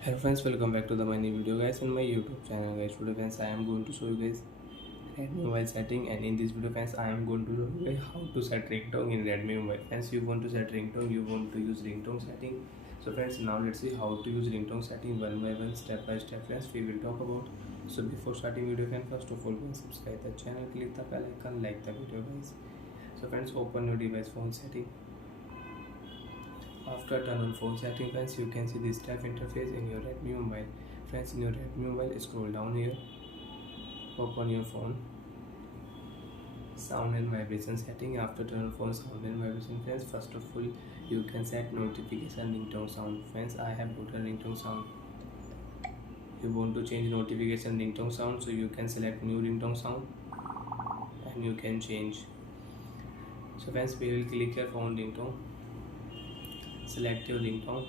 Hello friends, welcome back to the my new video guys in my YouTube channel guys. Today friends, I am going to show you guys Redmi mobile setting, and in this video friends, I am going to show you guys how to set ringtone in Redmi mobile. Friends, you want to set ringtone, you want to use ringtone setting. So friends, now let's see how to use ringtone setting one by one, step by step. Friends, we will talk about. So before starting video friends, first of all, guys, subscribe the channel, click the bell icon, like the video guys. So friends, open your device phone setting. After turn on phone setting friends, you can see this type interface in your Redmi mobile. Friends, in your Redmi mobile, scroll down here, open your phone, sound and vibration setting. After turn on phone sound and vibration friends, first of all you can set notification ringtone sound. Friends, I have put a ringtone sound. You want to change notification ringtone sound, so you can select new ringtone sound and you can change. So friends, we will click here phone ringtone, select your ringtone,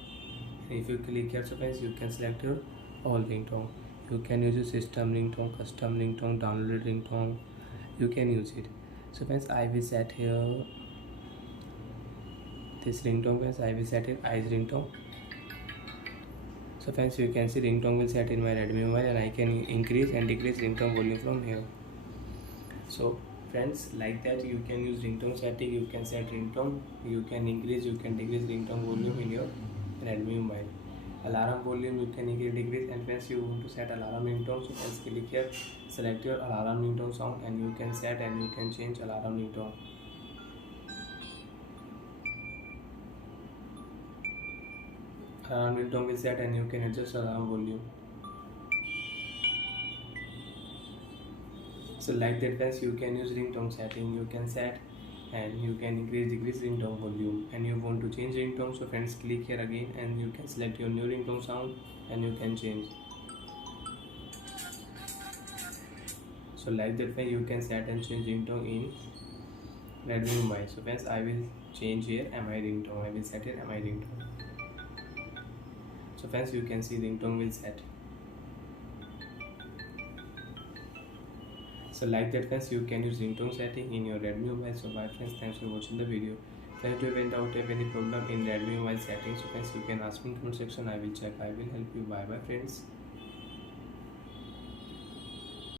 and if you click here, so friends, you can select your all ringtone. You can use your system ringtone, custom ringtone, downloaded ringtone, you can use it. So friends, I will set here this ringtone. Friends, I will set it eyes ringtone. So friends, you can see ringtone will set in my Redmi mobile, and I can increase and decrease ringtone volume from here. So friends, like that you can use ringtone setting. You can set ringtone, you can increase, you can decrease ringtone volume in your Redmi mobile. Alarm volume you can increase, decrease, and friends, you want to set alarm ringtone, so friends, click here, select your alarm ringtone sound, and you can set and you can change alarm ringtone. Alarm ringtone will set and you can adjust alarm volume. So like that friends, you can use ringtone setting, you can set and you can increase decrease ringtone volume. And you want to change ringtone, so friends, click here again and you can select your new ringtone sound and you can change. So like that way you can set and change ringtone in Redmi mobile. So friends, I will change here MI ringtone, I will set here MI ringtone. So friends, you can see ringtone will set. So like that friends, you can use ringtone setting in your Redmi mobile. So bye friends, thanks for watching the video. Friends, if you have any problem in Redmi mobile settings, so friends, you can ask me in comment section, I will check, I will help you. Bye bye friends.